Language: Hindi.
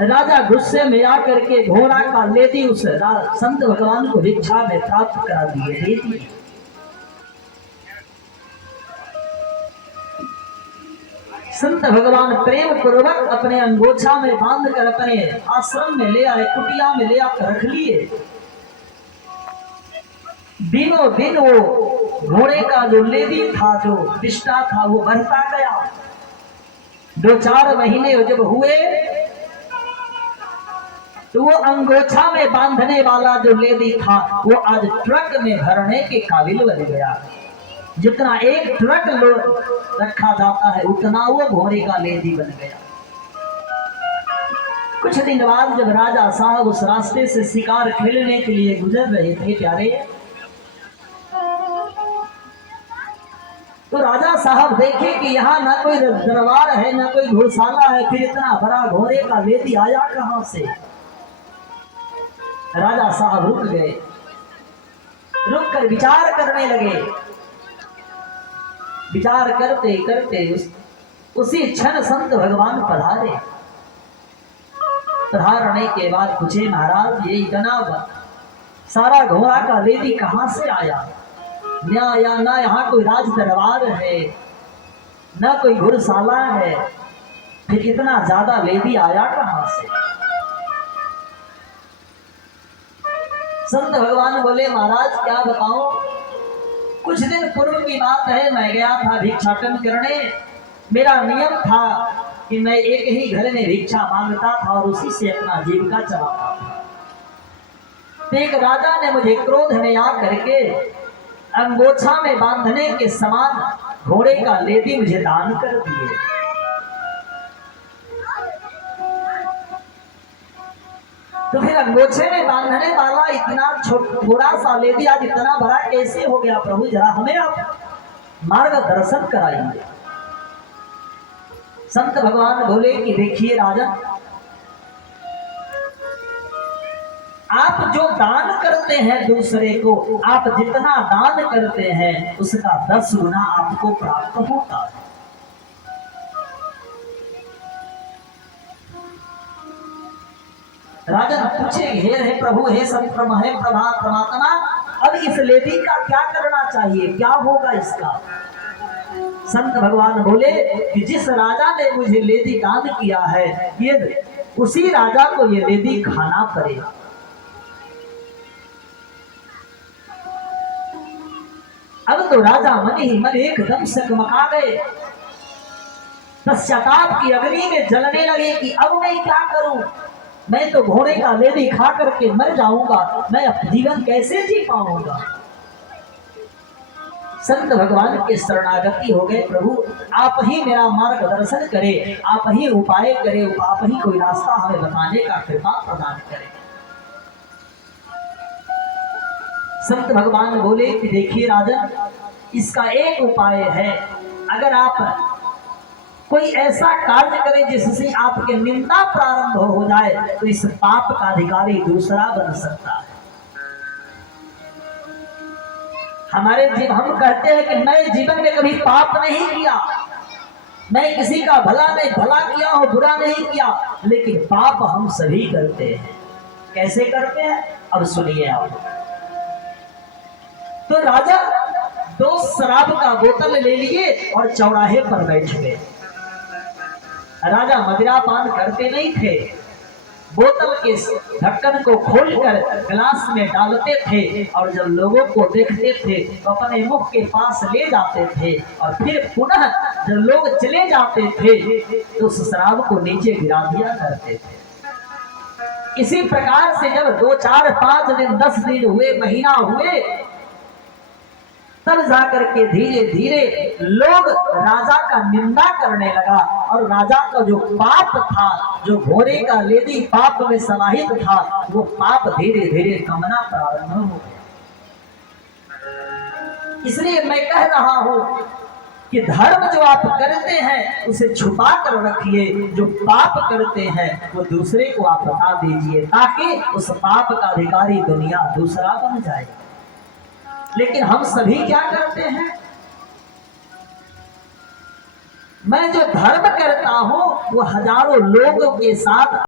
राजा गुस्से में आकर के घोड़ा का लेदी उस संत भगवान को भिक्षा में प्राप्त करा दिए दे दिए। संत भगवान प्रेम पूर्वक अपने अंगोछा में बांध कर अपने आश्रम में ले आए, कुटिया में ले आकर रख लिए। दिनों दिन वो घोड़े का जो लेदी था, जो विष्टा था, वो बढ़ता गया। 2-4 महीने जब हुए तो वो अंगोछा में बांधने वाला जो लेदी था वो आज ट्रक में भरने के काबिल बन गया। जितना एक ट्रक रखा जाता है उतना वो घोड़े का लेदी बन गया। कुछ दिन बाद जब राजा साहब उस रास्ते से शिकार खेलने के लिए गुजर रहे थे प्यारे, तो राजा साहब देखे कि यहाँ ना कोई दरबार है ना कोई घोड़शाला है, फिर इतना बड़ा घोड़े का लेदी आया कहां से। राजा साहब रुक गए, रुक कर विचार करने लगे। विचार करते करते उसी क्षण संत भगवान पधारे। पधारने के बाद पूछे, महाराज ये जनाब सारा घोड़ा का लेदी कहां से आया? ना यहाँ कोई राज दरबार है ना कोई घुड़शाला है, फिर इतना ज्यादा लेदी आया कहां से? संत भगवान बोले, महाराज क्या बताऊं, कुछ दिन पूर्व की बात है, मैं गया था भिक्षाटन करने। मेरा नियम था कि मैं एक ही घर में भिक्षा मांगता था और उसी से अपना जीविका चलाता था। तो एक राजा ने मुझे क्रोध में आ करके अंगोछा में बांधने के समान घोड़े का लेदी मुझे दान कर दिए। तो फिर अंगोछे में बांधने वाला इतना थोड़ा सा लेदी आज इतना बड़ा कैसे हो गया? प्रभु जरा हमें आप मार्गदर्शन कराइए। संत भगवान बोले कि देखिए राजन, आप जो दान करते हैं दूसरे को, आप जितना दान करते हैं उसका 10 गुना आपको प्राप्त होता है। राजन पूछे, हे प्रभु, हे संप्रम, हे परमात्मा, अब इस लेदी का क्या करना चाहिए, क्या होगा इसका? संत भगवान बोले कि जिस राजा ने मुझे लेदी दान किया है, ये उसी राजा को ये लेदी खाना पड़ेगा। अब तो राजा मन ही मन एकदम सकमका गए, पश्चाताप की अग्नि में जलने लगे कि अब मैं क्या करूं, मैं तो घोड़े का लेदी खा करके मर जाऊंगा, मैं अपना जीवन कैसे जी पाऊंगा। संत भगवान के शरणागति हो गए, प्रभु आप ही मेरा मार्गदर्शन करें, आप ही उपाय करें, आप ही कोई रास्ता हमें बताने का कृपा प्रदान करें। संत भगवान बोले कि देखिए राजन, इसका एक उपाय है, अगर आप कोई ऐसा कार्य करे जिससे आपके निंदा प्रारंभ हो जाए तो इस पाप का अधिकारी दूसरा बन सकता है। हम कहते हैं कि मैं जीवन में कभी पाप नहीं किया, मैं किसी का भला किया हो, बुरा नहीं किया, लेकिन पाप हम सभी करते हैं। कैसे करते हैं अब सुनिए आप। तो राजा 2 शराब का बोतल ले लिए और चौराहे पर बैठ गए। राजा मदिरा पान करते नहीं थे, बोतल के ढक्कन को खोलकर गिलास में डालते थे और जब लोगों को देखते थे तो अपने मुख के पास ले जाते थे और फिर पुनः जब लोग चले जाते थे तो उस शराब को नीचे गिरा दिया करते थे। इसी प्रकार से जब 2, 4, 5 दिन, 10 दिन हुए, महीना हुए, तब जाकर के धीरे धीरे लोग राजा का निंदा करने लगा और राजा का जो पाप था, जो घोड़े का लेदी पाप में समाहित था, वो पाप धीरे धीरे कमना प्रारंभ हो गया। इसलिए मैं कह रहा हूं कि धर्म जो आप करते हैं उसे छुपा कर रखिए, जो पाप करते हैं वो दूसरे को आप बता दीजिए, ताकि उस पाप का अधिकारी दुनिया दूसरा बन जाए। लेकिन हम सभी क्या करते हैं? मैं जो धर्म करता हूं वो हजारों लोगों के साथ